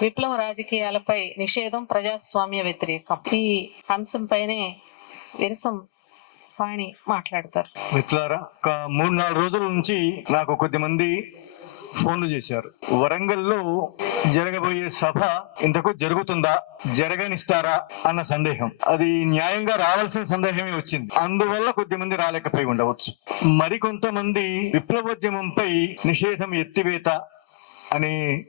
విప్లవ రాజకీయాలపై నిషేధం ప్రజాస్వామ్య వ్యతిరేకం. ఈ అంశంపైనే విరసం పాణి మాట్లాడతారు. మిత్రులారా ఒక మూడు నాలుగు రోజుల నుంచి నాకు కొద్దిమంది ఫోన్లు చేశారు. వరంగల్లో జరగబోయే సభ ఇంతకు జరుగుతుందా జరగనిస్తారా అన్న సందేహం. అది న్యాయంగా రావాల్సిన సందేహమే వచ్చింది. అందువల్ల కొద్దిమంది రాలేకపోయి ఉండవచ్చు. మరికొంతమంది విప్లవోద్యమంపై నిషేధం ఎత్తివేత అనే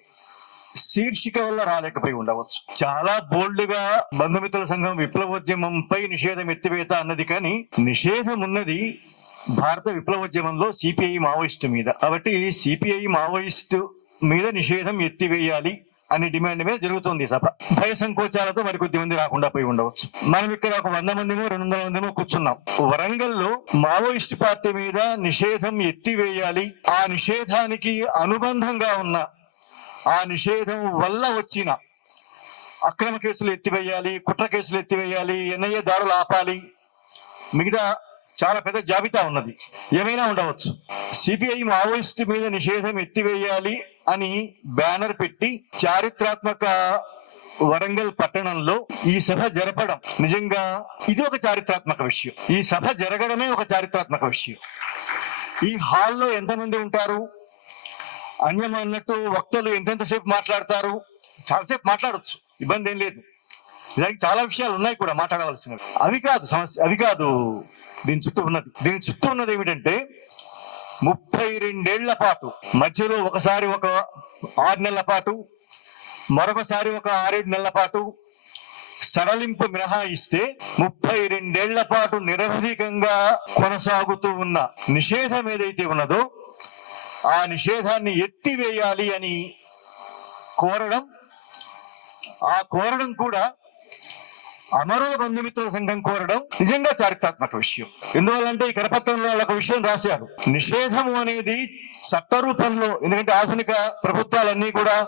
శీర్షిక వల్ల రాలేకపోయి ఉండవచ్చు. చాలా బోల్డ్గా బంధుమిత్రుల సంఘం విప్లవోద్యమంపై నిషేధం ఎత్తివేత అన్నది కానీ నిషేధం ఉన్నది భారత విప్లవోద్యమంలో సిపిఐ మావోయిస్టు మీద. కాబట్టి సిపిఐ మావోయిస్టు మీద నిషేధం ఎత్తివేయాలి అనే డిమాండ్ మీద జరుగుతుంది సభ. భయ సంకోచాలతో మరి కొద్ది మంది రాకుండా పోయి ఉండవచ్చు. మనం ఇక్కడ ఒక వంద మందిమో రెండు వందల మందిమో కూర్చున్నాం. వరంగల్లో మావోయిస్ట్ పార్టీ మీద నిషేధం ఎత్తివేయాలి. ఆ నిషేధానికి అనుబంధంగా ఉన్న ఆ నిషేధం వల్ల వచ్చిన అక్రమ కేసులు ఎత్తివేయాలి కుట్ర కేసులు ఎత్తివేయాలి ఎన్ఐఏ దాడులు ఆపాలి మిగతా చాలా పెద్ద జాబితా ఉన్నది. ఏమైనా ఉండవచ్చు. సిపిఐ మావోయిస్ట్ మీద నిషేధం ఎత్తివేయాలి అని బ్యానర్ పెట్టి చారిత్రాత్మక వరంగల్ పట్టణంలో ఈ సభ జరపడం నిజంగా ఇది ఒక చారిత్రాత్మక విషయం. ఈ సభ జరగడమే ఒక చారిత్రాత్మక విషయం. ఈ హాల్లో ఎంతమంది ఉంటారు? అన్యం అన్నట్టు వక్తలు ఎంతెంతసేపు మాట్లాడతారు? చాలాసేపు మాట్లాడవచ్చు ఇబ్బంది ఏం లేదు. ఇలాంటి చాలా విషయాలు ఉన్నాయి కూడా మాట్లాడవలసినవి. అవి కాదు సమస్య అవి కాదు దీని చుట్టూ ఉన్నది. దీని చుట్టూ ఉన్నది ఏమిటంటే ముప్పై రెండేళ్ళ పాటు మధ్యలో ఒకసారి ఒక ఆరు నెలల పాటు మరొకసారి ఒక ఆరేడు నెలల పాటు సడలింపు మినహాయిస్తే ముప్పై రెండేళ్ళ పాటు నిరవధికంగా కొనసాగుతూ ఉన్న నిషేధం ఏదైతే ఉన్నదో ఆ నిషేధాన్ని ఎత్తివేయాలి అని కోరడం ఆ కోరడం కూడా అమరో బంధుమిత్రుల సంఘం కోరడం నిజంగా చారిత్రాత్మక విషయం. ఎందువల్లంటే ఈ కరపత్రంలో వాళ్ళకు ఒక విషయం రాశారు. నిషేధము అనేది చట్ట రూపంలో ఎందుకంటే ఆధునిక ప్రభుత్వాలన్నీ కూడా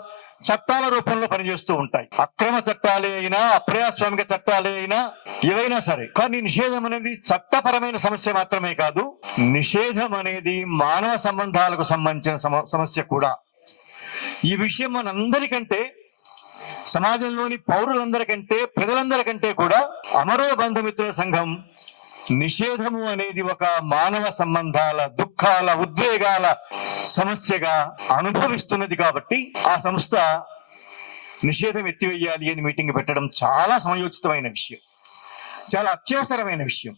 చట్టాల రూపంలో పనిచేస్తూ ఉంటాయి. అక్రమ చట్టాలే అయినా అప్రజాస్వామిక చట్టాలే అయినా ఏవైనా సరే. కానీ నిషేధం అనేది చట్టపరమైన సమస్య మాత్రమే కాదు. నిషేధం అనేది మానవ సంబంధాలకు సంబంధించిన సమ- సమస్య కూడా. ఈ విషయం మనందరికంటే సమాజంలోని పౌరులందరికంటే ప్రజలందరికంటే కూడా అమరో బంధుమిత్రుల సంఘం నిషేధము అనేది ఒక మానవ సంబంధాల దుఃఖాల ఉద్వేగాల సమస్యగా అనుభవిస్తున్నది కాబట్టి ఆ సంస్థ నిషేధం ఎత్తివేయాలి అని మీటింగ్ పెట్టడం చాలా సమయోచితమైన విషయం. చాలా అత్యవసరమైన విషయం.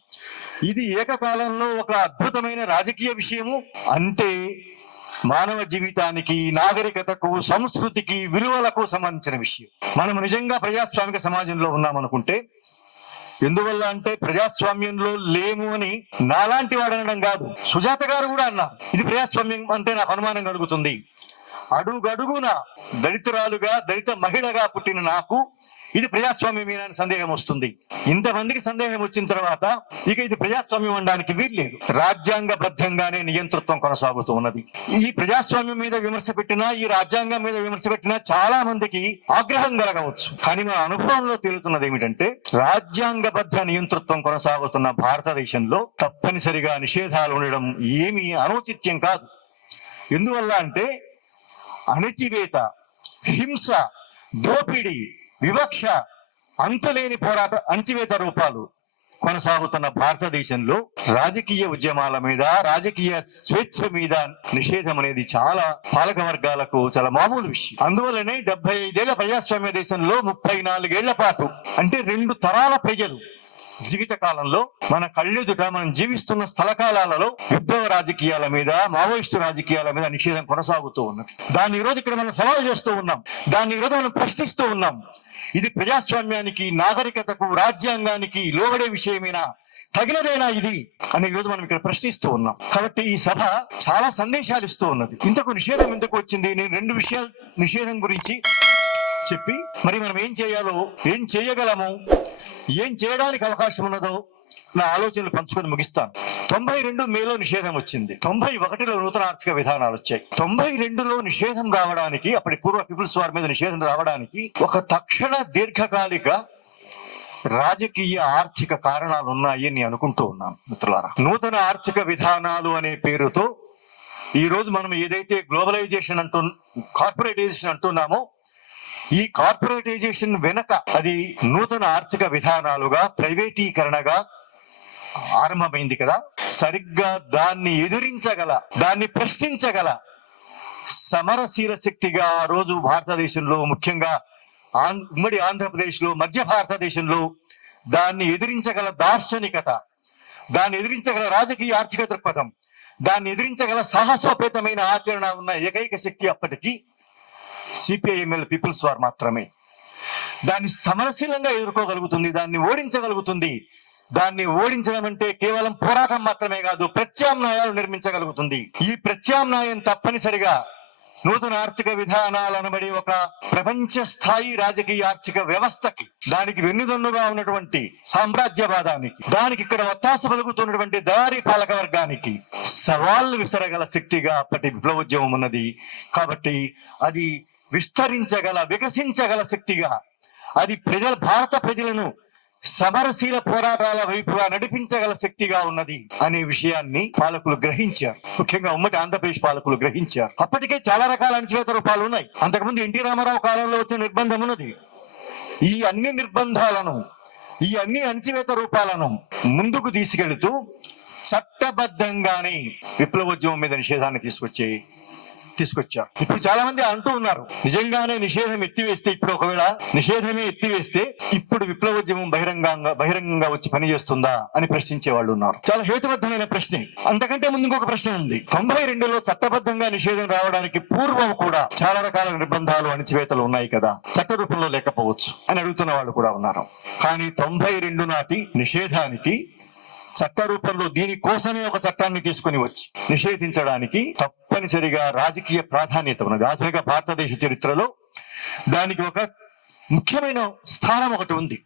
ఇది ఏకకాలంలో ఒక అద్భుతమైన రాజకీయ విషయము. అంతే మానవ జీవితానికి నాగరికతకు సంస్కృతికి విలువలకు సంబంధించిన విషయం. మనం నిజంగా ప్రజాస్వామిక సమాజంలో ఉన్నామనుకుంటే ఎందువల్ల అంటే ప్రజాస్వామ్యంలో లేము అని నాలాంటి వాడు అనడం కాదు. సుజాత గారు కూడా అన్నారు ఇది ప్రజాస్వామ్యం అంటే నాకు అనుమానం కలుగుతుంది. అడుగడుగున దళితురాలుగా దళిత మహిళగా పుట్టిన నాకు ఇది ప్రజాస్వామ్యమేనా అని సందేహం వస్తుంది. ఇంతమందికి సందేహం వచ్చిన తర్వాత ఇక ఇది ప్రజాస్వామ్యం అనడానికి వీల్లేదు. రాజ్యాంగబద్ధంగానే నియంతృత్వం కొనసాగుతూ ఉన్నది. ఈ ప్రజాస్వామ్యం మీద విమర్శ పెట్టినా ఈ రాజ్యాంగం మీద విమర్శ పెట్టినా చాలా మందికి ఆగ్రహం కలగవచ్చు. కానీ మన అనుభవంలో తేలుతున్నది ఏమిటంటే రాజ్యాంగబద్ధ నియంతృత్వం కొనసాగుతున్న భారతదేశంలో తప్పనిసరిగా నిషేధాలు ఉండడం ఏమీ అనౌచిత్యం కాదు. ఎందువల్ల అంటే అణచివేత హింస దోపిడీ వివక్ష అంతులేని పోరాట అణచివేత రూపాలు కొనసాగుతున్న భారతదేశంలో రాజకీయ ఉద్యమాల మీద రాజకీయ స్వేచ్ఛ మీద నిషేధం అనేది చాలా పాలక వర్గాలకు చాలా మామూలు విషయం. అందువల్లనే డెబ్బై ఐదేళ్ళ ప్రజాస్వామ్య దేశంలో ముప్పై నాలుగేళ్ళ పాటు అంటే రెండు తరాల ప్రజలు జీవిత కాలంలో మన కళ్ళెదుట మనం జీవిస్తున్న స్థలకాలలో విప్లవ రాజకీయాల మీద మావోయిస్టు రాజకీయాల మీద నిషేధం కొనసాగుతూ ఉన్నది. దాన్ని ఈరోజు రోజు ఇక్కడ మనం సవాల్ చేస్తూ ఉన్నాం. దాన్ని ఈరోజు రోజు మనం ప్రశ్నిస్తూ ఉన్నాం. ఇది ప్రజాస్వామ్యానికి నాగరికతకు రాజ్యాంగానికి లోబడే విషయమేనా? తగినదేనా ఇది? అని ఈ రోజు మనం ఇక్కడ ప్రశ్నిస్తూ ఉన్నాం. కాబట్టి ఈ సభ చాలా సందేశాలు ఇస్తూ ఉన్నది. ఇంతకు నిషేధం ఎందుకు వచ్చింది? నేను రెండు విషయాలు నిషేధం గురించి చెప్పి మరి మనం ఏం చేయాలో ఏం చేయగలము? ఏం చేయడానికి అవకాశం ఉన్నదో నా ఆలోచనలు పంచుకొని ముగిస్తాను. తొంభై రెండు మేలో నిషేధం వచ్చింది. తొంభై ఒకటిలో నూతన ఆర్థిక విధానాలు వచ్చాయి. తొంభై రెండులో నిషేధం రావడానికి అప్పటి పూర్వ పీపుల్స్ వార్ మీద నిషేధం రావడానికి ఒక తక్షణ దీర్ఘకాలిక రాజకీయ ఆర్థిక కారణాలు ఉన్నాయి అని అనుకుంటూ ఉన్నాను మిత్రులారా. నూతన ఆర్థిక విధానాలు అనే పేరుతో ఈ రోజు మనం ఏదైతే గ్లోబలైజేషన్ అంటూ కార్పొరేటైజేషన్ అంటున్నామో ఈ కార్పొరేటైజేషన్ వెనక అది నూతన ఆర్థిక విధానాలుగా ప్రైవేటీకరణగా ఆరంభమైంది కదా. సరిగ్గా దాన్ని ఎదురించగల దాన్ని ప్రశ్నించగల సమరశీల శక్తిగా ఆ రోజు భారతదేశంలో ముఖ్యంగా ఆం- ఉమ్మడి ఆంధ్రప్రదేశ్లో మధ్య భారతదేశంలో దాన్ని ఎదిరించగల దార్శనికత దాన్ని ఎదిరించగల రాజకీయ ఆర్థిక దృక్పథం దాన్ని ఎదిరించగల సాహసోపేతమైన ఆచరణ ఉన్న ఏకైక శక్తి అప్పటికీ సిపిఐఎంఎల్ పీపుల్స్ వార్ మాత్రమే. దాన్ని సమరశీలంగా ఎదుర్కోగలుగుతుంది దాన్ని ఓడించగలుగుతుంది. దాన్ని ఓడించడం అంటే కేవలం పోరాటం మాత్రమే కాదు ప్రత్యామ్నాయాలు నిర్మించగలుగుతుంది. ఈ ప్రత్యామ్నాయం తప్పనిసరిగా నూతన ఆర్థిక విధానాలు అనబడి ఒక ప్రపంచ స్థాయి రాజకీయ ఆర్థిక వ్యవస్థకి దానికి వెన్నుదన్నుగా ఉన్నటువంటి సామ్రాజ్యవాదానికి దానికి ఇక్కడ ఒత్తాస పలుకుతున్నటువంటి దారి పాలక వర్గానికి సవాళ్ళు విసరగల శక్తిగా అప్పటి విప్లవోద్యమం ఉన్నది. కాబట్టి అది విస్తరించగల వికసించగల శక్తిగా. అది ప్రజల భారత ప్రజలను సమరశీల పోరాటాల వైపుగా నడిపించగల శక్తిగా ఉన్నది అనే విషయాన్ని పాలకులు గ్రహించారు. ముఖ్యంగా ఉమ్మడి ఆంధ్రప్రదేశ్ పాలకులు గ్రహించారు. అప్పటికే చాలా రకాల అణచివేత రూపాలు ఉన్నాయి. అంతకుముందు ఎన్టీ రామారావు కాలంలో వచ్చిన నిర్బంధం ఉన్నది. ఈ అన్ని నిర్బంధాలను ఈ అన్ని అణచివేత రూపాలను ముందుకు తీసుకెళ్తూ చట్టబద్ధంగానే విప్లవోద్యమం మీద నిషేధాన్ని తీసుకొచ్చి తీసుకొచ్చారు ఇప్పుడు చాలా మంది అంటూ ఉన్నారు నిజంగానే నిషేధం ఎత్తివేస్తే ఇప్పుడు ఒకవేళ నిషేధమే ఎత్తివేస్తే ఇప్పుడు విప్లవోద్యమం బహిరంగంగా బహిరంగంగా వచ్చి పనిచేస్తుందా? అని ప్రశ్నించే వాళ్ళు ఉన్నారు. చాలా హేతుబద్ధమైన ప్రశ్న. అంతకంటే ముందు ఇంకొక ప్రశ్న ఉంది. తొంభై రెండులో చట్టబద్ధంగా నిషేధం రావడానికి పూర్వం కూడా చాలా రకాల నిర్బంధాలు అణిచివేతలు ఉన్నాయి కదా. చట్ట రూపంలో లేకపోవచ్చు అని అడుగుతున్న వాళ్ళు కూడా ఉన్నారు. కానీ తొంభై రెండు నాటి నిషేధానికి చట్ట రూపంలో దీనికోసమే ఒక చట్టాన్ని తీసుకొని వచ్చి నిషేధించడానికి తప్పనిసరిగా రాజకీయ ప్రాధాన్యత ఉన్నది. ఆధునిక భారతదేశ చరిత్రలో దానికి ఒక ముఖ్యమైన స్థానం ఒకటి ఉంది.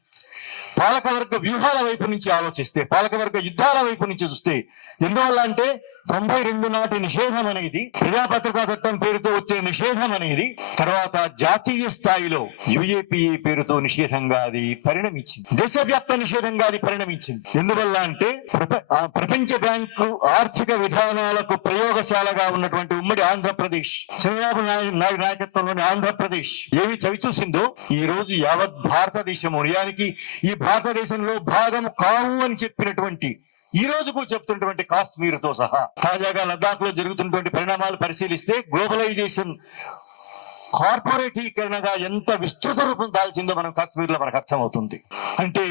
పాలకవర్గ వ్యూహాల వైపు నుంచి ఆలోచిస్తే పాలకవర్గ యుద్ధాల వైపు నుంచి చూస్తే ఎందువల్ల అంటే తొంభై రెండు నాటి నిషేధం అనేది క్రీడాపత్రికా చట్టం పేరుతో వచ్చే నిషేధం అనేది తర్వాత జాతీయ స్థాయిలో యుఏపిఏ పేరుతో నిషేధంగా అది పరిణమించింది. దేశవ్యాప్త నిషేధంగా అది పరిణమించింది. ఎందువల్ల అంటే ప్రపంచ బ్యాంకు ఆర్థిక విధానాలకు ప్రయోగశాలగా ఉన్నటువంటి ఉమ్మడి ఆంధ్రప్రదేశ్ చంద్రబాబు నాయుడు నాయకత్వంలోని ఆంధ్రప్రదేశ్ ఏమి చవి చూసిందో ఈ రోజు యావత్ భారతదేశం నిజానికి ఈ భారతదేశంలో భాగం కావు అని చెప్పినటువంటి ఈ రోజుకు చెప్తున్నటువంటి కాశ్మీర్తో సహా తాజాగా లద్దాఖ్లో జరుగుతున్నటువంటి పరిణామాలు పరిశీలిస్తే గ్లోబలైజేషన్ కార్పొరేటీకరణగా ఎంత విస్తృత రూపం దాల్చిందో మనం కాశ్మీర్లో మనకు అర్థమవుతుంది. అంటే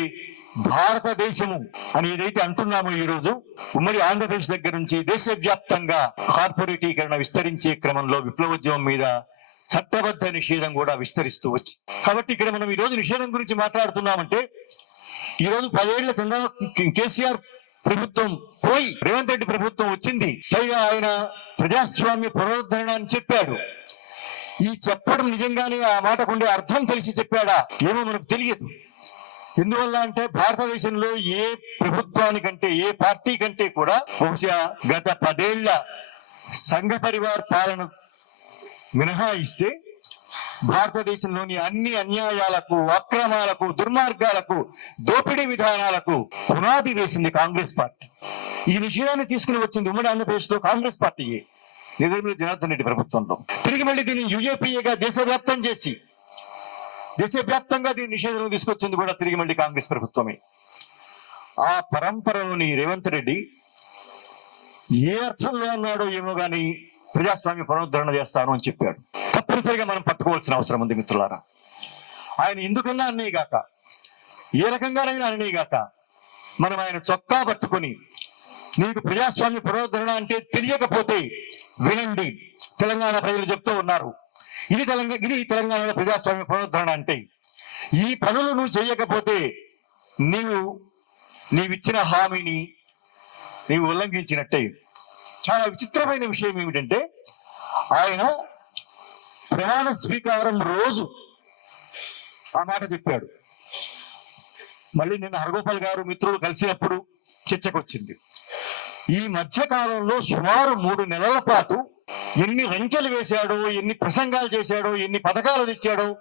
భారతదేశము అని ఏదైతే అంటున్నామో ఈ రోజు ఉమ్మడి ఆంధ్రప్రదేశ్ దగ్గర నుంచి దేశవ్యాప్తంగా కార్పొరేటీకరణ విస్తరించే క్రమంలో విప్లవోద్యమం మీద చట్టబద్ధ నిషేధం కూడా విస్తరిస్తూ వచ్చి కాబట్టి ఇక్కడ మనం ఈ రోజు నిషేధం గురించి మాట్లాడుతున్నామంటే ఈ రోజు పదేళ్ళ చంద్ర కేసీఆర్ ప్రభుత్వం పోయి రేవంత్ రెడ్డి ప్రభుత్వం వచ్చింది. పైగా ఆయన ప్రజాస్వామ్య పునరుద్ధరణ అని చెప్పాడు. ఈ చెప్పడం నిజంగానే ఆ మాటకుండే అర్థం తెలిసి చెప్పాడా? ఏమో మనకు తెలియదు. ఎందువల్ల అంటే భారతదేశంలో ఏ ప్రభుత్వానికంటే ఏ పార్టీ కంటే కూడా బహుశా గత పదేళ్ళ సంఘ పరివార్ పాలన మినహాయిస్తే భారతదేశంలోని అన్ని అన్యాయాలకు అక్రమాలకు దుర్మార్గాలకు దోపిడీ విధానాలకు పునాది వేసింది కాంగ్రెస్ పార్టీ. ఈ విషయాన్ని తీసుకుని వచ్చింది ఉమ్మడి ఆంధ్రప్రదేశ్లో కాంగ్రెస్ పార్టీయే నిర్మల జనార్దన్ రెడ్డి ప్రభుత్వంలో. తిరిగి మళ్ళీ దీన్ని యుఏపీఏగా దేశవ్యాప్తం చేసి దేశవ్యాప్తంగా దీని నిషేధం తీసుకొచ్చింది కూడా తిరిగి మళ్ళీ కాంగ్రెస్ ప్రభుత్వమే. ఆ పరంపరలోని రేవంత్ రెడ్డి ఏ అర్థంలో అన్నాడో ఏమో కానీ ప్రజాస్వామ్య పునరుద్ధరణ చేస్తాను అని చెప్పాడు. తప్పనిసరిగా మనం పట్టుకోవాల్సిన అవసరం ఉంది మిత్రులారా. ఆయన ఎందుకన్నా అన్నయ్య గాక ఏ రకంగానైనా అన్నయ్య గాక మనం ఆయన చొక్కా పట్టుకొని నీకు ప్రజాస్వామ్య పునరుద్ధరణ అంటే తెలియకపోతే వినండి. తెలంగాణ ప్రజలు చెప్తూ ఉన్నారు ఇది తెలంగాణ ఇది తెలంగాణలో ప్రజాస్వామ్య పునరుద్ధరణ అంటే ఈ పనులు నువ్వు చేయకపోతే నీవు నీవిచ్చిన హామీని నీవు ఉల్లంఘించినట్టే. చాలా విచిత్రమైన విషయం ఏమిటంటే ఆయన ప్రమాణ స్వీకారం రోజు ఆ మాట చెప్పాడు. మళ్ళీ నిన్న హరగోపాల్ గారు మిత్రులు కలిసినప్పుడు చర్చకొచ్చింది. ఈ మధ్య కాలంలో సుమారు మూడు నెలల పాటు ఎన్ని రంకెలు వేశాడో ఎన్ని ప్రసంగాలు చేశాడో ఎన్ని పథకాలు తెచ్చాడో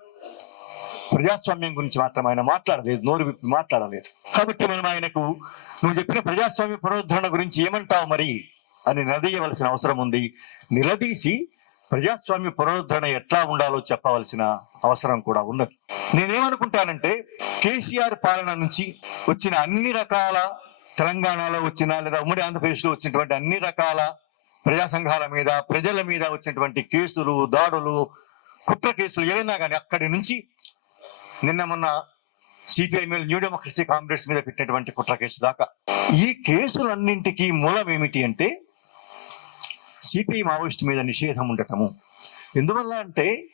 ప్రజాస్వామ్యం గురించి మాత్రం ఆయన మాట్లాడలేదు నోరు విప్పి మాట్లాడలేదు. కాబట్టి మనం ఆయనకు నువ్వు చెప్పిన ప్రజాస్వామ్య పునరుద్ధరణ గురించి ఏమంటావు మరి? అని నిలదీయవలసిన అవసరం ఉంది. నిలదీసి ప్రజాస్వామ్య పునరుద్ధరణ ఎట్లా ఉండాలో చెప్పవలసిన అవసరం కూడా ఉన్నది. నేనేమనుకుంటానంటే కేసీఆర్ పాలన నుంచి వచ్చిన అన్ని రకాల తెలంగాణలో వచ్చిన లేదా ఉమ్మడి ఆంధ్రప్రదేశ్లో వచ్చినటువంటి అన్ని రకాల ప్రజా సంఘాల మీద ప్రజల మీద వచ్చినటువంటి కేసులు దాడులు కుట్ర కేసులు ఏదైనా కానీ అక్కడి నుంచి నిన్న మొన్న సిపిఐ మీద న్యూ డెమోక్రసీ కాంగ్రెస్ మీద పెట్టినటువంటి కుట్ర కేసు దాకా. ఈ కేసులన్నింటికీ మూలం ఏమిటి అంటే సిపిఐ మావోయిస్ట్ మీద నిషేధం ఉండటము. ఎందువల్ల అంటే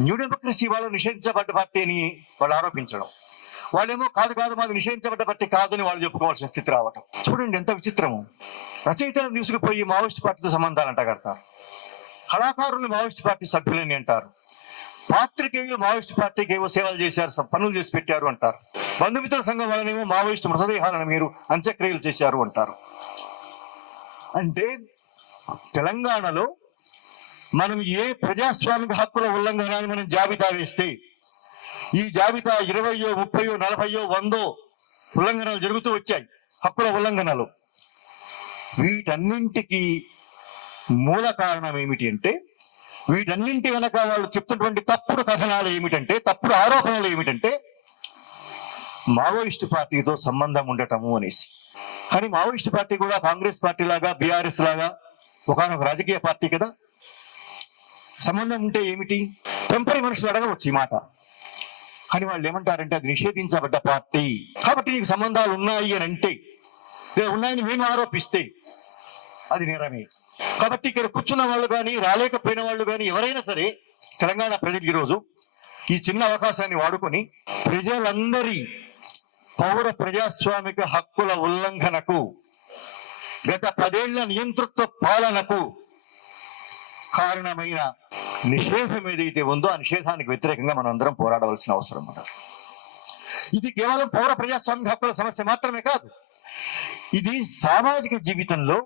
న్యూ డెమోక్రసీ వాళ్ళు నిషేధించబడ్డ పార్టీ అని వాళ్ళు ఆరోపించడం. వాళ్ళేమో కాదు కాదు మాది నిషేధించబడ్డ పార్టీ కాదని వాళ్ళు చెప్పుకోవాల్సిన స్థితి రావటం. చూడండి ఎంత విచిత్రము. రచయితలను తీసుకుపోయి మావోయిస్ట్ పార్టీతో సంబంధాలు అంటగడతారు. కళాకారులు మావోయిస్ట్ పార్టీ సభ్యులని అంటారు. పాత్రికేయులు మావోయిస్ట్ పార్టీకి ఏవో సేవలు చేశారు పనులు చేసి పెట్టారు అంటారు. బంధుమిత్రుల సంఘం వాళ్ళనేమో మావోయిస్ట్ మృతదేహాలను మీరు అంత్యక్రియలు చేశారు అంటారు. అంటే తెలంగాణలో మనం ఏ ప్రజాస్వామిక హక్కుల ఉల్లంఘనాన్ని మనం జాబితా వేస్తే ఈ జాబితా ఇరవయో ముప్పయో నలభయో వందో ఉల్లంఘనలు జరుగుతూ వచ్చాయి హక్కుల ఉల్లంఘనలు. వీటన్నింటికి మూల కారణం ఏమిటి అంటే వీటన్నింటి వెనక వాళ్ళు చెప్తున్నటువంటి తప్పుడు కథనాలు ఏమిటంటే తప్పుడు ఆరోపణలు ఏమిటంటే మావోయిస్టు పార్టీతో సంబంధం ఉండటము అనేసి. కానీ మావోయిస్టు పార్టీ కూడా కాంగ్రెస్ పార్టీ లాగా బీఆర్ఎస్ లాగా ఒకనొక రాజకీయ పార్టీ కదా. సంబంధం ఉంటే ఏమిటి? టెంపరీ మనుషులు అడగవచ్చు ఈ మాట. కానీ వాళ్ళు ఏమంటారంటే అది నిషేధించబడ్డ పార్టీ. కాబట్టి నీకు సంబంధాలు ఉన్నాయి అని అంటే లేదా ఉన్నాయని మేము ఆరోపిస్తే అది నేరమే. కాబట్టి ఇక్కడ కూర్చున్న వాళ్ళు కానీ రాలేకపోయిన వాళ్ళు కానీ ఎవరైనా సరే తెలంగాణ ప్రజలు ఈరోజు ఈ చిన్న అవకాశాన్ని వాడుకొని ప్రజలందరి పౌర ప్రజాస్వామిక హక్కుల ఉల్లంఘనకు గత పదేళ్ళ నియంతృత్వ పాలనకు కారణమైన నిషేధం ఏదైతే ఉందో ఆ నిషేధానికి వ్యతిరేకంగా మనం అందరం పోరాడవలసిన అవసరం ఉన్నది. ఇది కేవలం పౌర ప్రజాస్వామిక హక్కుల సమస్య మాత్రమే కాదు ఇది సామాజిక జీవితంలో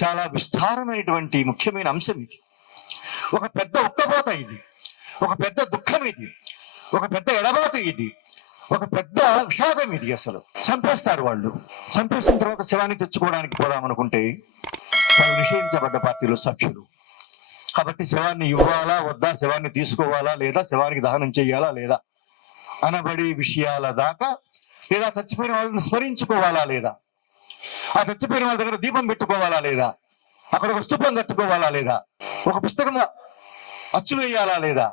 చాలా విస్తారమైనటువంటి ముఖ్యమైన అంశం ఇది. ఒక పెద్ద ఉక్కపోత ఇది ఒక పెద్ద దుఃఖం ఇది ఒక పెద్ద ఎడబాటు ఇది. ఒక పెద్ద విషాదం ఇది అసలు. చంపేస్తారు వాళ్ళు. చంపేసిన తర్వాత శవాన్ని తెచ్చుకోవడానికి పోదాం అనుకుంటే వాళ్ళు నిషేధించబడ్డ పార్టీలో సభ్యులు. కాబట్టి శవాన్ని ఇవ్వాలా వద్దా శవాన్ని తీసుకోవాలా లేదా శవానికి దహనం చేయాలా లేదా అనబడే విషయాల దాకా లేదా చచ్చిపోయిన వాళ్ళని స్మరించుకోవాలా లేదా? ఆ చచ్చిపోయిన వాళ్ళ దగ్గర దీపం పెట్టుకోవాలా లేదా? అక్కడ ఒక స్తూపం కట్టుకోవాలా లేదా? ఒక పుస్తకం అచ్చులు వేయాలా లేదా?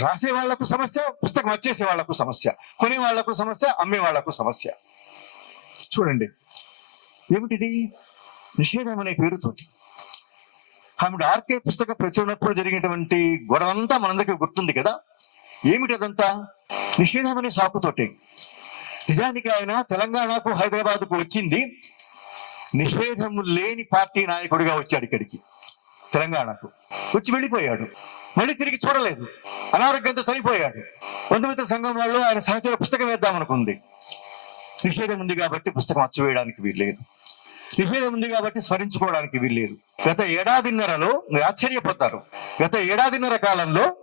రాసే వాళ్ళకు సమస్య పుస్తకం వచ్చేసే వాళ్ళకు సమస్య కొనే వాళ్ళకు సమస్య అమ్మే వాళ్ళకు సమస్య. చూడండి ఏమిటిది? నిషేధం అనే పేరుతోటి. ఆమె ఆర్కే పుస్తక ప్రచురణప్పుడు జరిగినటువంటి గొడవంతా మనందరికీ గుర్తుంది కదా? ఏమిటి అదంతా? నిషేధం అనే సాకుతోటి. నిజానికి ఆయన తెలంగాణకు హైదరాబాద్కు వచ్చింది. నిషేధం లేని పార్టీ నాయకుడిగా వచ్చాడు ఇక్కడికి. తెలంగాణకు. వచ్చి వెళ్ళిపోయాడు. మళ్ళీ తిరిగి చూడలేదు. అనారోగ్యంతో చనిపోయాడు. బంధుమిత్ర సంఘం వాళ్ళు ఆయన సహచర పుస్తకం వేద్దామనుకుంది. నిషేధం ఉంది కాబట్టి పుస్తకం అచ్చవేయడానికి వీల్లేదు. నిషేధం ఉంది కాబట్టి స్మరించుకోవడానికి వీల్లేదు. గత ఏడాదిన్నరలో మీరు ఆశ్చర్యపోతారు. గత ఏడాదిన్నర కాలంలో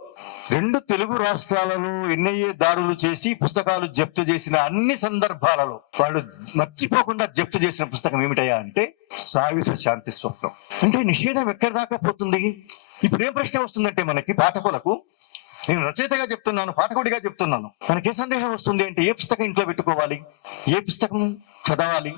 రెండు తెలుగు రాష్ట్రాలలో ఎన్ఐఏ దారులు చేసి పుస్తకాలు జప్తు చేసిన అన్ని సందర్భాలలో వాళ్ళు మర్చిపోకుండా జప్తు చేసిన పుస్తకం ఏమిటయ్యా అంటే సాయుధ శాంతి స్వప్నం. అంటే నిషేధం ఎక్కడి దాకా పోతుంది? ఇప్పుడు ఏం ప్రశ్న వస్తుందంటే మనకి పాఠకులకు నేను రచయితగా చెప్తున్నాను పాఠకుడిగా చెప్తున్నాను. మనకి ఏ సందేహం వస్తుంది అంటే ఏ పుస్తకం ఇంట్లో పెట్టుకోవాలి? ఏ పుస్తకం చదవాలి?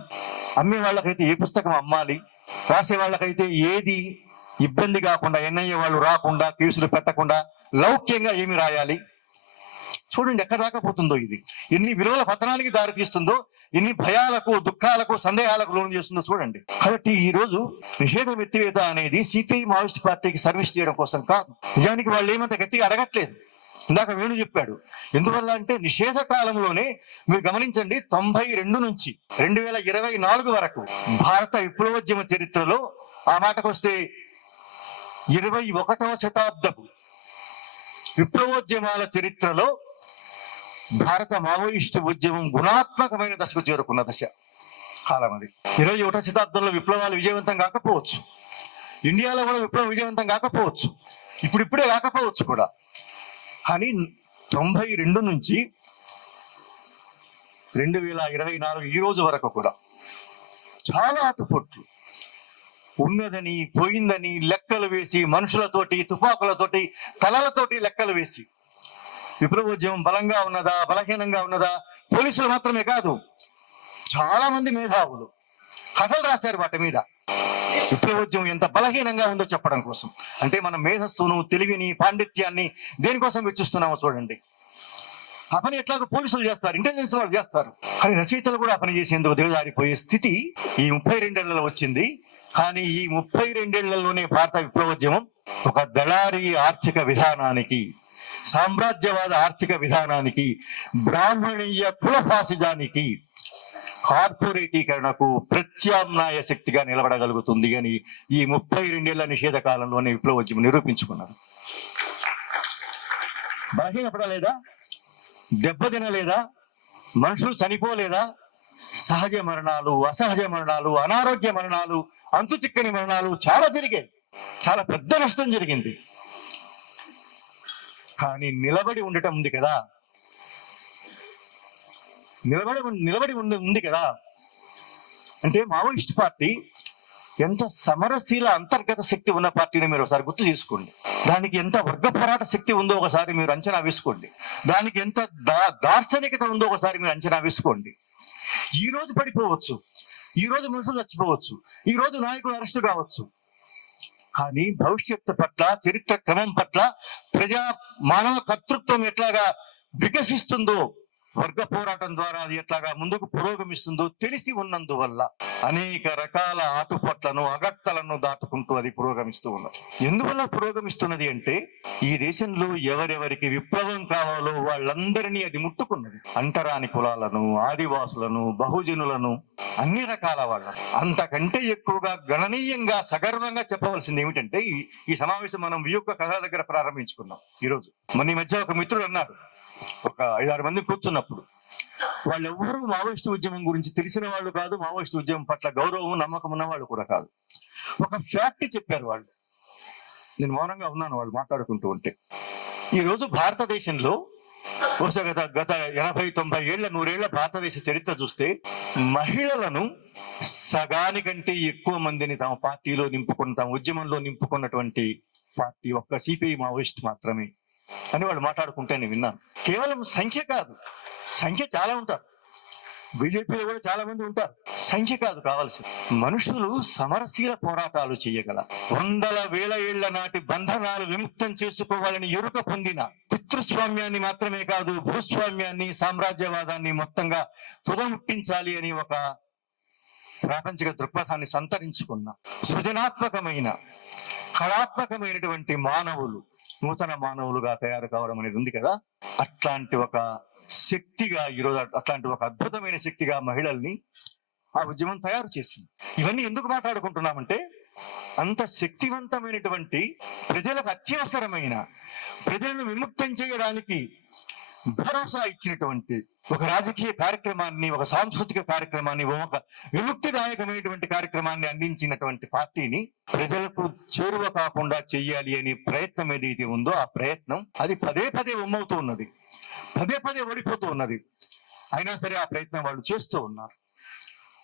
అమ్మే వాళ్ళకైతే ఏ పుస్తకం అమ్మాలి? రాసే వాళ్ళకైతే ఏది ఇబ్బంది కాకుండా ఎన్ఐఏ వాళ్ళు రాకుండా కేసులు పెట్టకుండా లౌక్యంగా ఏమి రాయాలి? చూడండి ఎక్కడ దాకా పోతుందో ఇది. ఎన్ని విలువల పతనానికి దారి తీస్తుందో ఎన్ని భయాలకు దుఃఖాలకు సందేహాలకు లోను చేస్తుందో చూడండి. కాబట్టి ఈ రోజు నిషేధం ఎత్తివేత అనేది సిపిఐ మావోయిస్ట్ పార్టీకి సర్వీస్ చేయడం కోసం కాదు. నిజానికి వాళ్ళు ఏమంత గట్టిగా అడగట్లేదు. ఇందాక వేణు చెప్పాడు. ఎందువల్ల అంటే నిషేధ కాలంలోనే మీరు గమనించండి తొంభై రెండు నుంచి రెండు వేల ఇరవై నాలుగు వరకు భారత విప్లవోద్యమ చరిత్రలో ఆ మాటకు వస్తే ఇరవై ఒకటవ శతాబ్దపు విప్లవోద్యమాల చరిత్రలో భారత మావోయిస్టు ఉద్యమం గుణాత్మకమైన దశకు చేరుకున్న దశ కాలం అది. ఇరవై ఒకటో శతాబ్దంలో విప్లవాలు విజయవంతం కాకపోవచ్చు. ఇండియాలో కూడా విప్లవం విజయవంతం కాకపోవచ్చు. ఇప్పుడిప్పుడే కాకపోవచ్చు కూడా. కానీ తొంభై రెండు నుంచి రెండు వేల ఇరవై నాలుగు ఈ రోజు వరకు కూడా చాలా అటుపొట్లు ఉన్నదని పోయిందని లెక్కలు వేసి మనుషులతోటి తుపాకులతోటి తలలతోటి లెక్కలు వేసి. విప్లవోద్యమం బలంగా ఉన్నదా బలహీనంగా ఉన్నదా? పోలీసులు మాత్రమే కాదు చాలా మంది మేధావులు కథలు రాశారు వాటి మీద. విప్లవోద్యమం ఎంత బలహీనంగా ఉందో చెప్పడం కోసం. అంటే మన మేధస్సును తెలివిని పాండిత్యాన్ని దేనికోసం వెచ్చిస్తున్నామో చూడండి. ఆ పని ఎట్లాగో పోలీసులు చేస్తారు ఇంటెలిజెన్స్ వాళ్ళు చేస్తారు. కానీ రచయితలు కూడా ఆ పని చేసేందుకు దిగజారిపోయే స్థితి ఈ ముప్పై రెండేళ్ళలో వచ్చింది. కానీ ఈ ముప్పై రెండేళ్ళలోనే భారత విప్లవోద్యమం ఒక దళారీ ఆర్థిక విధానానికి సామ్రాజ్యవాద ఆర్థిక విధానానికి బ్రాహ్మణీయ కుల ఫాసిజానికి కార్పొరేటీకరణకు ప్రత్యామ్నాయ శక్తిగా నిలబడగలుగుతుంది అని ఈ ముప్పై రెండేళ్ళ నిషేధ కాలంలోనే విప్లవోద్యమం నిరూపించుకున్నారు. బలహీనపడలేదా? దెబ్బతినలేదా? మనుషులు చనిపోలేదా? సహజ మరణాలు అసహజ మరణాలు అనారోగ్య మరణాలు అంతు చిక్కని మరణాలు చాలా జరిగాయి. చాలా పెద్ద నష్టం జరిగింది. కానీ నిలబడి ఉండటం ఉంది కదా. నిలబడి నిలబడి ఉంది ఉంది కదా. అంటే మావోయిస్ట్ పార్టీ ఎంత సమరశీల అంతర్గత శక్తి ఉన్న పార్టీని మీరు ఒకసారి గుర్తు చేసుకోండి. దానికి ఎంత వర్గ పోరాట శక్తి ఉందో ఒకసారి మీరు అంచనా వేసుకోండి. దానికి ఎంత దా దార్శనికత ఉందో ఒకసారి మీరు అంచనా వేసుకోండి. ఈ రోజు పడిపోవచ్చు. ఈ రోజు మనుషులు చచ్చిపోవచ్చు. ఈ రోజు నాయకులు అరెస్టు కావచ్చు. కానీ భవిష్యత్తు పట్ల చరిత్ర క్రమం పట్ల ప్రజా మానవ కర్తృత్వం ఎట్లాగా వికసిస్తుందో వర్గ పోరాటం ద్వారా అది ఎట్లాగా ముందుకు పురోగమిస్తుందో తెలిసి ఉన్నందువల్ల అనేక రకాల ఆటుపట్లను అగట్టలను దాటుకుంటూ అది పురోగమిస్తూ ఉన్నది. ఎందువల్ల పురోగమిస్తున్నది అంటే ఈ దేశంలో ఎవరెవరికి విప్లవం కావాలో వాళ్ళందరినీ అది ముట్టుకున్నది. అంటరాని కులాలను ఆదివాసులను బహుజనులను అన్ని రకాల వాళ్ళను. అంతకంటే ఎక్కువగా గణనీయంగా సగర్వంగా చెప్పవలసింది ఏమిటంటే ఈ సమావేశం మనం వియుక్త కథల దగ్గర ప్రారంభించుకున్నాం ఈరోజు. మన ఈ మధ్య ఒక మిత్రుడు అన్నాడు ఒక ఐదారు మంది కూర్చున్నప్పుడు. వాళ్ళు వాళ్ళెవ్వరూ మావోయిస్ట్ ఉద్యమం గురించి తెలిసిన వాళ్ళు కాదు మావోయిస్ట్ ఉద్యమం పట్ల గౌరవం నమ్మకం ఉన్నవాళ్ళు కూడా కాదు. ఒక ఫ్యాక్ట్ చెప్పారు వాళ్ళు. నేను మౌనంగా ఉన్నాను వాళ్ళు మాట్లాడుకుంటూ ఉంటే. ఈ రోజు భారతదేశంలో బహుశా గత గత ఎనభై తొంభై ఏళ్ళ నూరేళ్ళ భారతదేశ చరిత్ర చూస్తే మహిళలను సగానికంటే ఎక్కువ మందిని తమ పార్టీలో నింపుకున్న తమ ఉద్యమంలో నింపుకున్నటువంటి పార్టీ ఒక్క సిపిఐ మావోయిస్ట్ మాత్రమే. అని వాళ్ళు మాట్లాడుకుంటే నేను విన్నాను. కేవలం సంఖ్య కాదు. సంఖ్య చాలా ఉంటారు. బీజేపీలో కూడా చాలా మంది ఉంటారు. సంఖ్య కాదు కావాల్సింది. మనుషులు సమరశీల పోరాటాలు చేయగల. వందల వేల ఏళ్ళ నాటి బంధనాలు విముక్తం చేసుకోవాలని ఎరుక పొందిన పితృస్వామ్యాన్ని మాత్రమే కాదు భూస్వామ్యాన్ని సామ్రాజ్యవాదాన్ని మొత్తంగా తుదముట్టించాలి అని ఒక ప్రాపంచిక దృక్పథాన్ని సంతరించుకున్న సృజనాత్మకమైన కళాత్మకమైనటువంటి మానవులు నూతన మానవులుగా తయారు కావడం అనేది ఉంది కదా? అట్లాంటి ఒక శక్తిగా ఈరోజు అట్లాంటి ఒక అద్భుతమైన శక్తిగా మహిళల్ని ఆ ఉద్యమం తయారు చేసింది. ఇవన్నీ ఎందుకు మాట్లాడుకుంటున్నామంటే అంత శక్తివంతమైనటువంటి ప్రజలకు అత్యవసరమైన ప్రజలను విముక్తం చేయడానికి భరోసా ఇచ్చినటువంటి ఒక రాజకీయ కార్యక్రమాన్ని ఒక సాంస్కృతిక కార్యక్రమాన్ని ఒక విముక్తిదాయకమైనటువంటి కార్యక్రమాన్ని అందించినటువంటి పార్టీని ప్రజలకు చేరువ కాకుండా చెయ్యాలి అనే ప్రయత్నం ఏదైతే ఉందో ఆ ప్రయత్నం అది పదే పదే ఉమ్మవుతూ ఉన్నది. పదే పదే ఓడిపోతూ ఉన్నది. అయినా సరే ఆ ప్రయత్నం వాళ్ళు చేస్తూ ఉన్నారు.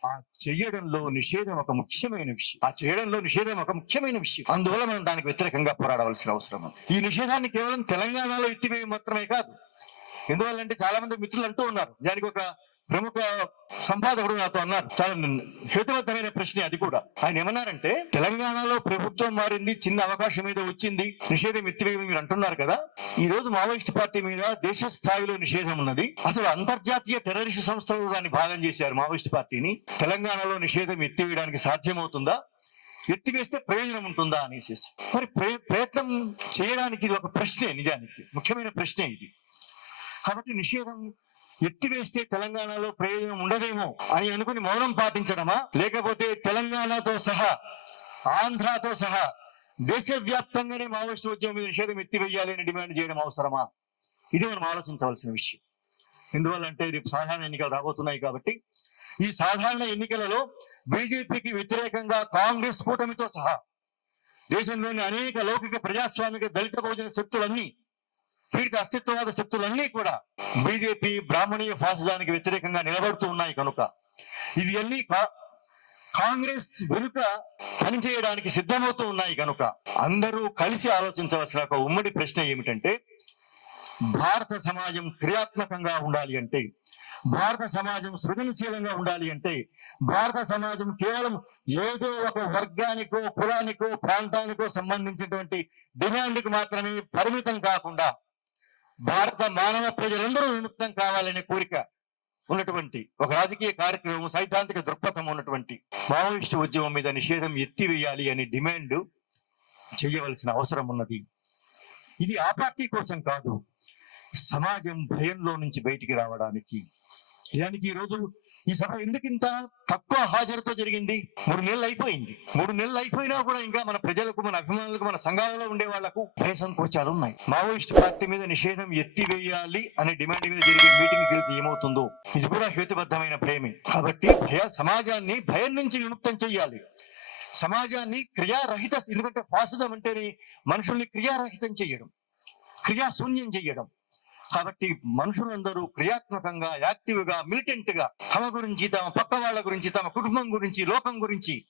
ఆ చేయడంలో నిషేధం ఒక ముఖ్యమైన విషయం. ఆ చేయడంలో నిషేధం ఒక ముఖ్యమైన విషయం. అందువల్ల మనం దానికి వ్యతిరేకంగా పోరాడవలసిన అవసరం ఉంది. ఈ నిషేధాన్ని కేవలం తెలంగాణలో ఎత్తివేయ మాత్రమే కాదు. ఎందువల్లంటే చాలా మంది మిత్రులు అంటూ ఉన్నారు. దానికి ఒక ప్రముఖ సంపాదకుడు నాతో అన్నారు. చాలా హేతుబద్ధమైన ప్రశ్న అది కూడా. ఆయన ఏమన్నారంటే తెలంగాణలో ప్రభుత్వం మారింది చిన్న అవకాశం మీద వచ్చింది నిషేధం ఎత్తివేయమని మీరు అంటున్నారు కదా. ఈ రోజు మావోయిస్ట్ పార్టీ మీద దేశ స్థాయిలో నిషేధం ఉన్నది. అసలు అంతర్జాతీయ టెర్రరిస్ట్ సంస్థలు దాన్ని భాగం చేశారు మావోయిస్ట్ పార్టీని. తెలంగాణలో నిషేధం ఎత్తివేయడానికి సాధ్యమవుతుందా? ఎత్తివేస్తే ప్రయోజనం ఉంటుందా అనేసి. మరి ప్రయత్నం చేయడానికి ఇది ఒక ప్రశ్నే నిజానికి. ముఖ్యమైన ప్రశ్నే ఇది. కాబట్టి నిషేధం ఎత్తివేస్తే తెలంగాణలో ప్రయోజనం ఉండదేమో అని అనుకుని మౌనం పాటించడమా? లేకపోతే తెలంగాణతో సహా ఆంధ్రాతో సహా దేశవ్యాప్తంగానే మావోయిస్టు ఉద్యమం మీద నిషేధం ఎత్తివేయాలి అని డిమాండ్ చేయడం అవసరమా? ఇది మనం ఆలోచించవలసిన విషయం. ఎందువల్లంటే రేపు సాధారణ ఎన్నికలు రాబోతున్నాయి కాబట్టి ఈ సాధారణ ఎన్నికలలో బీజేపీకి వ్యతిరేకంగా కాంగ్రెస్ కూటమితో సహా దేశంలోని అనేక లౌకిక ప్రజాస్వామిక దళిత భోజన శక్తులన్నీ పీడిత అస్తిత్వవాద శక్తులన్నీ కూడా బీజేపీ బ్రాహ్మణీయ ఫాసిజానికి వ్యతిరేకంగా నిలబడుతూ ఉన్నాయి కనుక. ఇవి కా- కాంగ్రెస్ వెనుక పనిచేయడానికి సిద్ధమవుతూ ఉన్నాయి కనుక. అందరూ కలిసి ఆలోచించవలసిన ఒక ఉమ్మడి ప్రశ్న ఏమిటంటే భారత సమాజం క్రియాత్మకంగా ఉండాలి అంటే భారత సమాజం సృజనశీలంగా ఉండాలి అంటే భారత సమాజం కేవలం ఏదో ఒక వర్గానికో కులానికో ప్రాంతానికో సంబంధించినటువంటి డిమాండ్కి మాత్రమే పరిమితం కాకుండా భారత మానవ ప్రజలందరూ విముక్తం కావాలనే కోరిక ఉన్నటువంటి ఒక రాజకీయ కార్యక్రమం సైద్ధాంతిక దృక్పథం ఉన్నటువంటి మావోయిస్టు ఉద్యమం మీద నిషేధం ఎత్తివేయాలి అనే డిమాండ్ చేయవలసిన అవసరం ఉన్నది. ఇది ఆ పార్టీ కోసం కాదు సమాజం భయంలో నుంచి బయటికి రావడానికి. నిజానికి ఈ రోజు ఈ సభ ఎందుకు ఇంత తక్కువ హాజరుతో జరిగింది? మూడు నెలలు అయిపోయింది. మూడు నెలలు అయిపోయినా కూడా ఇంకా మన ప్రజలకు మన అభిమానులకు మన సంఘాలలో ఉండే వాళ్ళకు భయ కూర్చాలు ఉన్నాయి. మావోయిస్ట్ పార్టీ మీద నిషేధం ఎత్తివేయాలి అనే డిమాండ్ మీద జరిగే మీటింగ్ వెళ్తే ఏమవుతుందో? ఇది కూడా హేతుబద్ధమైన భయమే కాబట్టి భయ సమాజాన్ని భయం నుంచి విముక్తం చేయాలి సమాజాన్ని క్రియారహిత ఎందుకంటే ఫాసిజం అంటేనే మనుషుల్ని క్రియారహితం చేయడం క్రియాశూన్యం చేయడం. కాబట్టి మనుషులందరూ క్రియాత్మకంగా యాక్టివ్గా మిలిటెంట్గా తమ గురించి తమ పక్క వాళ్ళ గురించి తమ కుటుంబం గురించి లోకం గురించి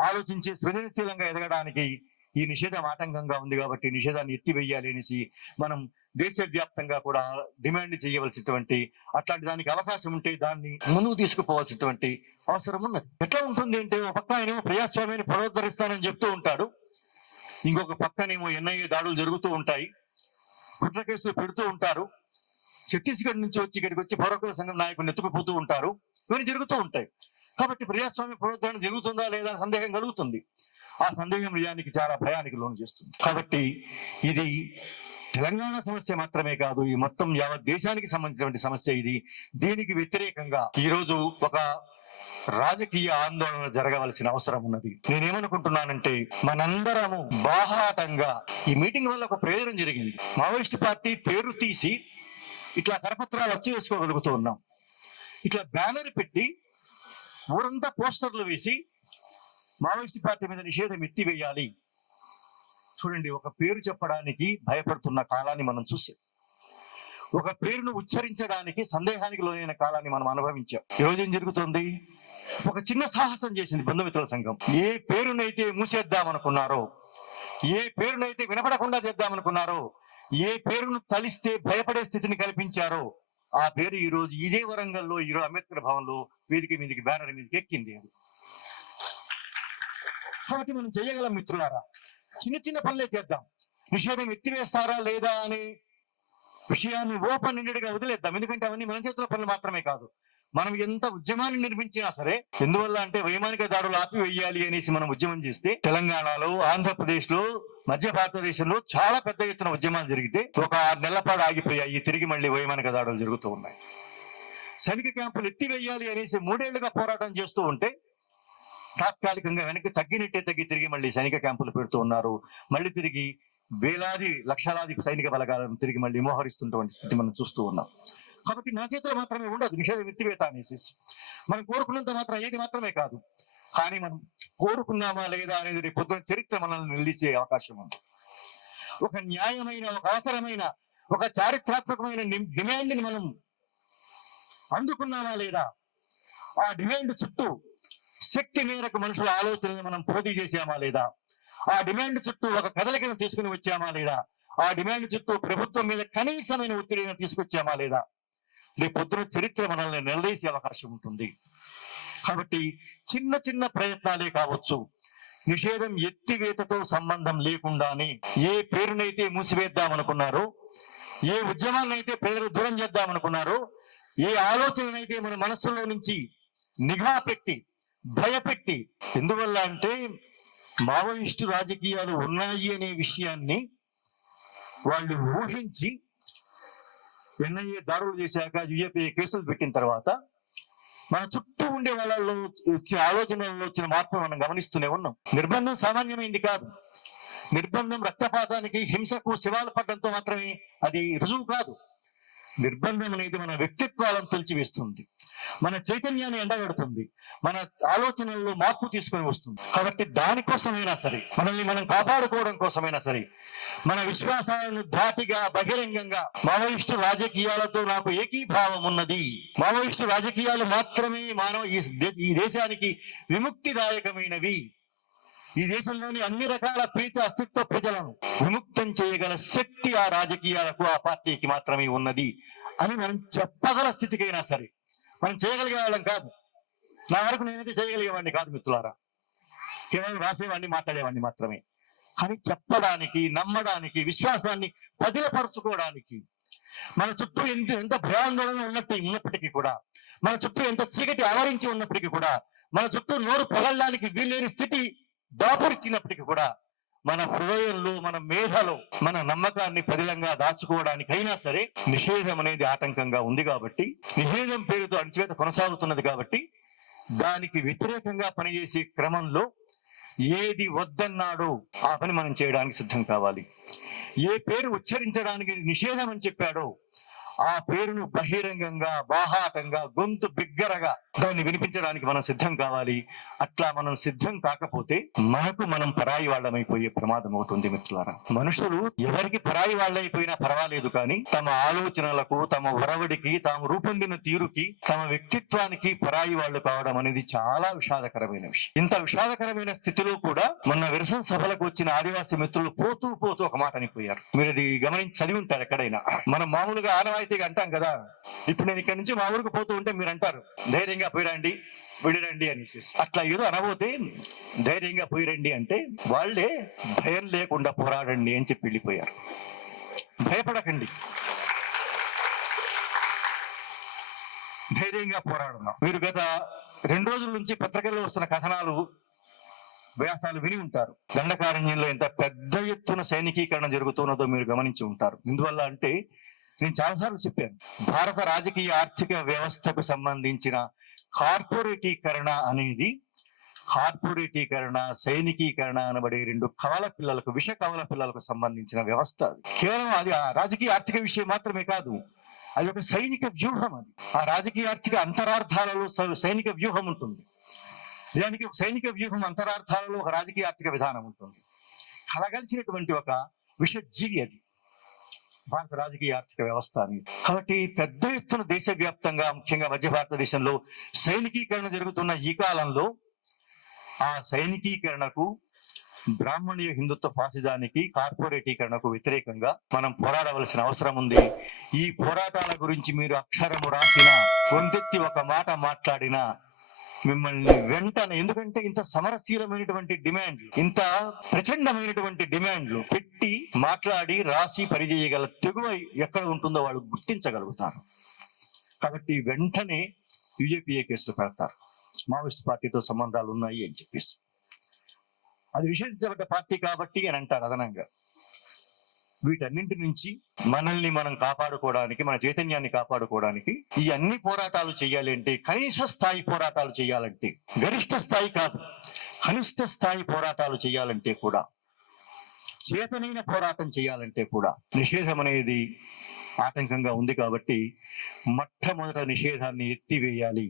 ఆలోచించి సృజనశీలంగా ఎదగడానికి ఈ నిషేధం ఆటంకంగా ఉంది కాబట్టి నిషేధాన్ని ఎత్తివేయాలి అనేసి మనం దేశవ్యాప్తంగా కూడా డిమాండ్ చేయవలసినటువంటి అట్లాంటి దానికి అవకాశం ఉంటే దాన్ని ముందుకు తీసుకుపోవాల్సినటువంటి అవసరం ఉన్నది. ఎట్లా ఉంటుంది అంటే ఒక పక్క ఆయనేమో ప్రజాస్వామ్యాన్ని పునరుద్ధరిస్తానని చెప్తూ ఉంటాడు. ఇంకొక పక్కనేమో ఎన్ఐఏ దాడులు జరుగుతూ ఉంటాయి. కుట్ర కేసులు పెడుతూ ఉంటారు. ఛత్తీస్గఢ్ నుంచి వచ్చి ఇక్కడికి వచ్చి పౌరకుల సంఘం నాయకులు ఎత్తుకుపోతూ ఉంటారు. ఇవన్నీ జరుగుతూ ఉంటాయి. కాబట్టి ప్రజాస్వామ్య పునరుద్ధరణ జరుగుతుందా లేదా సందేహం కలుగుతుంది. ఆ సందేహం నిజానికి చాలా భయానికి లోను చేస్తుంది. కాబట్టి ఇది తెలంగాణ సమస్య మాత్రమే కాదు ఈ మొత్తం యావత్ దేశానికి సంబంధించినటువంటి సమస్య ఇది. దీనికి వ్యతిరేకంగా ఈ రోజు ఒక రాజకీయ ఆందోళన జరగవలసిన అవసరం ఉన్నది. నేనేమనుకుంటున్నానంటే మనందరము బాహాటంగా ఈ మీటింగ్ వల్ల ఒక ప్రయోజనం జరిగింది. మావోయిస్ట్ పార్టీ పేరు తీసి ఇట్లా కరపత్రాలు వచ్చి వేసుకోగలుగుతూ ఉన్నాం. ఇట్లా బ్యానర్ పెట్టి ఊరంతా పోస్టర్లు వేసి మావోయిస్ట్ పార్టీ మీద నిషేధం ఎత్తివేయాలి. చూడండి ఒక పేరు చెప్పడానికి భయపడుతున్న కాలాన్ని మనం చూసాం. ఒక పేరును ఉచ్చరించడానికి సందేహానికి లోనైన కాలాన్ని మనం అనుభవించాం. ఈ రోజు ఏం జరుగుతుంది? ఒక చిన్న సాహసం చేసింది బంధుమిత్రుల సంఘం. ఏ పేరునైతే మూసేద్దాం అనుకున్నారో ఏ పేరునైతే వినపడకుండా చేద్దామనుకున్నారో ఏ పేరును తలిస్తే భయపడే స్థితిని కల్పించారో ఆ పేరు ఈ రోజు ఇదే వరంగల్లో ఈరోజు అంబేద్కర్ భవన్లో వేదిక మీదకి బ్యానర్ మీదకి ఎక్కింది అది. కాబట్టి మనం చేయగలం మిత్రులారా చిన్న చిన్న పనులే చేద్దాం. నిషేధం ఎత్తివేస్తారా లేదా అని విషయాన్ని ఓపెన్ ఎండెడ్గా వదిలేద్దాం. ఎందుకంటే అవన్నీ మన చేతుల పనులు మాత్రమే కాదు. మనం ఎంత ఉద్యమాన్ని నిర్మించినా సరే ఎందువల్ల అంటే వైమానిక దాడులు ఆపివేయాలి అనేసి మనం ఉద్యమం చేస్తే తెలంగాణలో ఆంధ్రప్రదేశ్లో మధ్య భారతదేశంలో చాలా పెద్ద ఎత్తున ఉద్యమాలు జరిగితే ఒక ఆరు నెలల పాటు ఆగిపోయాయి. తిరిగి మళ్ళీ వైమానిక దాడులు జరుగుతూ ఉన్నాయి. సైనిక క్యాంపులు ఎత్తివేయాలి అనేసి మూడేళ్ళుగా పోరాటం చేస్తూ ఉంటే తాత్కాలికంగా వెనక్కి తగ్గినట్టే తగ్గి తిరిగి మళ్ళీ సైనిక క్యాంపులు పెడుతూ ఉన్నారు. మళ్ళీ తిరిగి వేలాది లక్షలాది సైనిక బలగాలను తిరిగి మళ్ళీ మోహరిస్తున్నటువంటి స్థితి మనం చూస్తూ ఉన్నాం. కాబట్టి నా చేతిలో మాత్రమే ఉండదు. నిషేధం ఎత్తివేత అనేసి. మనం కోరుకున్నంత మాత్రం ఏది మాత్రమే కాదు. కానీ మనం కోరుకున్నామా లేదా అనేది రేపు పొద్దున చరిత్ర మనల్ని నిలిచే అవకాశం ఉంది. ఒక న్యాయమైన ఒక అవసరమైన ఒక చారిత్రాత్మకమైన ని- డిమాండ్ని మనం అందుకున్నామా లేదా? ఆ డిమాండ్ చుట్టూ శక్తి మేరకు మనుషుల ఆలోచనని మనం పోటీ చేసామా లేదా? ఆ డిమాండ్ చుట్టూ ఒక కథల కింద తీసుకుని వచ్చామా లేదా? ఆ డిమాండ్ చుట్టూ ప్రభుత్వం మీద కనీసమైన ఒత్తిడిని తీసుకొచ్చామా లేదా? రేపు పొద్దున చరిత్ర మనల్ని నిలదీసే అవకాశం ఉంటుంది. కాబట్టి చిన్న చిన్న ప్రయత్నాలే కావచ్చు. నిషేధం ఎత్తివేతతో సంబంధం లేకుండానే ఏ పేరునైతే మూసివేద్దామనుకున్నారో ఏ ఉద్యమాన్నైతే ప్రజలు దూరం చేద్దామనుకున్నారో ఏ ఆలోచననైతే మన మనస్సులో నుంచి నిఘా పెట్టి భయపెట్టి ఎందువల్ల అంటే మావోయిస్టు రాజకీయాలు ఉన్నాయి అనే విషయాన్ని వాళ్ళు ఊహించి ఎన్ఐఏ దారులు చేశాక యుఏపీ కేసులు పెట్టిన తర్వాత మన చుట్టూ ఉండే వాళ్ళలో వచ్చిన ఆలోచనల్లో వచ్చిన మార్పు మనం గమనిస్తూనే ఉన్నాం. నిర్బంధం సామాన్యమైంది కాదు. నిర్బంధం రక్తపాతానికి హింసకు శివాలు పడడంతో మాత్రమే అది రుజువు కాదు. నిర్బంధం అనేది మన వ్యక్తిత్వాలను తొలిచివేస్తుంది మన చైతన్యాన్ని ఎండగడుతుంది. మన ఆలోచనల్లో మార్పు తీసుకొని వస్తుంది. కాబట్టి దానికోసమైనా సరే మనల్ని మనం కాపాడుకోవడం కోసమైనా సరే మన విశ్వాసాలను ధాటిగా బహిరంగంగా మావోయిస్టు రాజకీయాలతో నాకు ఏకీభావం ఉన్నది. మావోయిస్టు రాజకీయాలు మాత్రమే మానవ ఈ దేశానికి విముక్తిదాయకమైనవి. ఈ దేశంలోని అన్ని రకాల ప్రీతి అస్తిత్వ ప్రజలను విముక్తం చేయగల శక్తి ఆ రాజకీయాలకు ఆ పార్టీకి మాత్రమే ఉన్నది అని మనం చెప్పగల స్థితికైనా సరే. మనం చేయగలిగే వాళ్ళం కాదు. నా వరకు నేనైతే చేయగలిగేవాడిని కాదు మిత్రులారా. కేవలం రాసేవాడిని మాట్లాడేవాడిని మాత్రమే. కానీ చెప్పడానికి నమ్మడానికి విశ్వాసాన్ని పదిలపరుచుకోవడానికి మన చుట్టూ ఎంత ఎంత భయాందోళన ఉన్నట్టు ఉన్నప్పటికీ కూడా మన చుట్టూ ఎంత చీకటి ఆవరించి ఉన్నప్పటికీ కూడా మన చుట్టూ నోరు పగలడానికి వీల్లేని స్థితి దాపురిచ్చినప్పటికీ కూడా మన హృదయంలో మన మేధలో మన నమ్మకాన్ని పదిలంగా దాచుకోవడానికైనా సరే నిషేధం అనేది ఆటంకంగా ఉంది కాబట్టి నిషేధం పేరుతో అణచివేత కొనసాగుతున్నది కాబట్టి దానికి వ్యతిరేకంగా పనిచేసే క్రమంలో ఏది వద్దన్నాడో ఆ పని మనం చేయడానికి సిద్ధం కావాలి. ఏ పేరు ఉచ్చరించడానికి నిషేధం అని చెప్పాడో ఆ పేరును బహిరంగంగా బాహాటంగా గొంతు బిగ్గరగా దాన్ని వినిపించడానికి మనం సిద్ధం కావాలి. అట్లా మనం సిద్ధం కాకపోతే మనకు మనం పరాయి వాళ్ళమైపోయే ప్రమాదం అవుతుంది మిత్రులారా. మనుషులు ఎవరికి పరాయి వాళ్ళైపోయినా పర్వాలేదు కానీ తమ ఆలోచనలకు తమ ఒరవడికి తాము రూపొందిన తీరుకి తమ వ్యక్తిత్వానికి పరాయి వాళ్ళు కావడం అనేది చాలా విషాదకరమైన విషయం. ఇంత విషాదకరమైన స్థితిలో కూడా మొన్న విరసన సభలకు వచ్చిన ఆదివాసీ మిత్రులు పోతూ పోతూ ఒక మాట అనిపోయారు. మీరు అది గమనించి చదివి ఉంటారు ఎక్కడైనా. మనం మామూలుగా నిజాయితీగా అంటాం కదా. ఇప్పుడు నేను ఇక్కడ నుంచి మా ఊరికి పోతూ ఉంటే మీరు అంటారు ధైర్యంగా పోయిరండి విడిరండి అనేసి. అట్లా ఏదో అనబోతే ధైర్యంగా పోయిరండి అంటే వాళ్ళే భయం లేకుండా పోరాడండి అని చెప్పి వెళ్ళిపోయారు. భయపడకండి. ధైర్యంగా పోరాడున్నాం మీరు గత రెండు రోజుల నుంచి పత్రికల్లో వస్తున్న కథనాలు వ్యాసాలు విని ఉంటారు. దండకారణ్యంలో ఎంత పెద్ద ఎత్తున సైనికీకరణ జరుగుతున్నదో మీరు గమనించి ఉంటారు. ఎందువల్ల అంటే నేను చాలాసార్లు చెప్పాను భారత రాజకీయ ఆర్థిక వ్యవస్థకు సంబంధించిన కార్పొరేటీకరణ అనేది కార్పొరేటీకరణ సైనికీకరణ అనబడే రెండు కవల పిల్లలకు విష కవల పిల్లలకు సంబంధించిన వ్యవస్థ అది. కేవలం అది రాజకీయ ఆర్థిక విషయం మాత్రమే కాదు అది ఒక సైనిక వ్యూహం అది. ఆ రాజకీయ ఆర్థిక అంతరార్థాలలో స- సైనిక వ్యూహం ఉంటుంది. దానికి ఒక సైనిక వ్యూహం అంతరార్థాలలో ఒక రాజకీయ ఆర్థిక విధానం ఉంటుంది. కలగలిసినటువంటి ఒక విషజీవి అది. భారత రాజకీయ ఆర్థిక వ్యవస్థ అని. కాబట్టి పెద్ద ఎత్తున దేశవ్యాప్తంగా ముఖ్యంగా మధ్య భారతదేశంలో సైనికీకరణ జరుగుతున్న ఈ కాలంలో ఆ సైనికీకరణకు బ్రాహ్మణీయ హిందుత్వ ఫాసిజానికి కార్పొరేటీకరణకు వ్యతిరేకంగా మనం పోరాడవలసిన అవసరం ఉంది. ఈ పోరాటాల గురించి మీరు అక్షరము రాసిన వంతెత్తి ఒక మాట మాట్లాడినా మిమ్మల్ని వెంటనే ఎందుకంటే ఇంత సమరశీలమైనటువంటి డిమాండ్లు ఇంత ప్రచండమైనటువంటి డిమాండ్లు పెట్టి మాట్లాడి రాసి పనిచేయగల తెగువ ఎక్కడ ఉంటుందో వాళ్ళు గుర్తించగలుగుతారు. కాబట్టి వెంటనే యూజేపీఏ కేసులు పెడతారు? మావోయిస్ట్ పార్టీతో సంబంధాలు ఉన్నాయి అని చెప్పేసి. అది నిషేధించబడ్డ పార్టీ కాబట్టి అని అంటారు అదనంగా. వీటన్నింటి నుంచి మనల్ని మనం కాపాడుకోవడానికి మన చైతన్యాన్ని కాపాడుకోవడానికి ఈ అన్ని పోరాటాలు చేయాలి అంటే కనీస స్థాయి పోరాటాలు చేయాలంటే గరిష్ట స్థాయి కాదు కనిష్ట స్థాయి పోరాటాలు చేయాలంటే కూడా చేతనైన పోరాటం చేయాలంటే కూడా నిషేధం అనేది ఆటంకంగా ఉంది కాబట్టి మొట్టమొదట నిషేధాన్ని ఎత్తివేయాలి.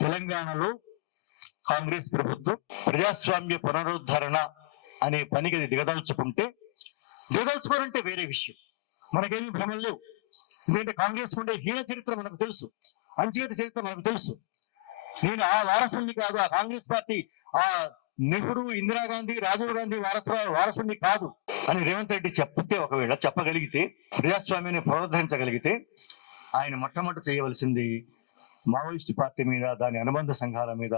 తెలంగాణలో కాంగ్రెస్ ప్రభుత్వం ప్రజాస్వామ్య పునరుద్ధరణ అనే పనికి అది దిగదలుచుకుంటే దిగల్చుకోరంటే వేరే విషయం. మనకేమీ భ్రమలు లేవు. ఎందుకంటే కాంగ్రెస్ ఉండే హీన చరిత్ర మనకు తెలుసు. అంచేత చరిత్ర మనకు తెలుసు. నేను ఆ వారసుని కాదు ఆ కాంగ్రెస్ పార్టీ ఆ నెహ్రూ ఇందిరాగాంధీ రాజీవ్ గాంధీ వారసు వారసుని కాదు అని రేవంత్ రెడ్డి చెప్తే ఒకవేళ చెప్పగలిగితే ప్రజాస్వామ్యాన్ని పునరుద్ధరించగలిగితే ఆయన మొట్టమొదటి చేయవలసింది మావోయిస్ట్ పార్టీ మీద దాని అనుబంధ సంఘాల మీద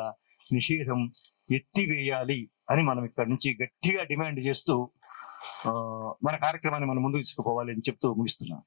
నిషేధం ఎత్తివేయాలి అని మనం ఇక్కడ నుంచి గట్టిగా డిమాండ్ చేస్తూ మన కార్యక్రమాన్ని మనం ముందుకు తీసుకుపోవాలి అని చెప్తూ ముగిస్తున్నాను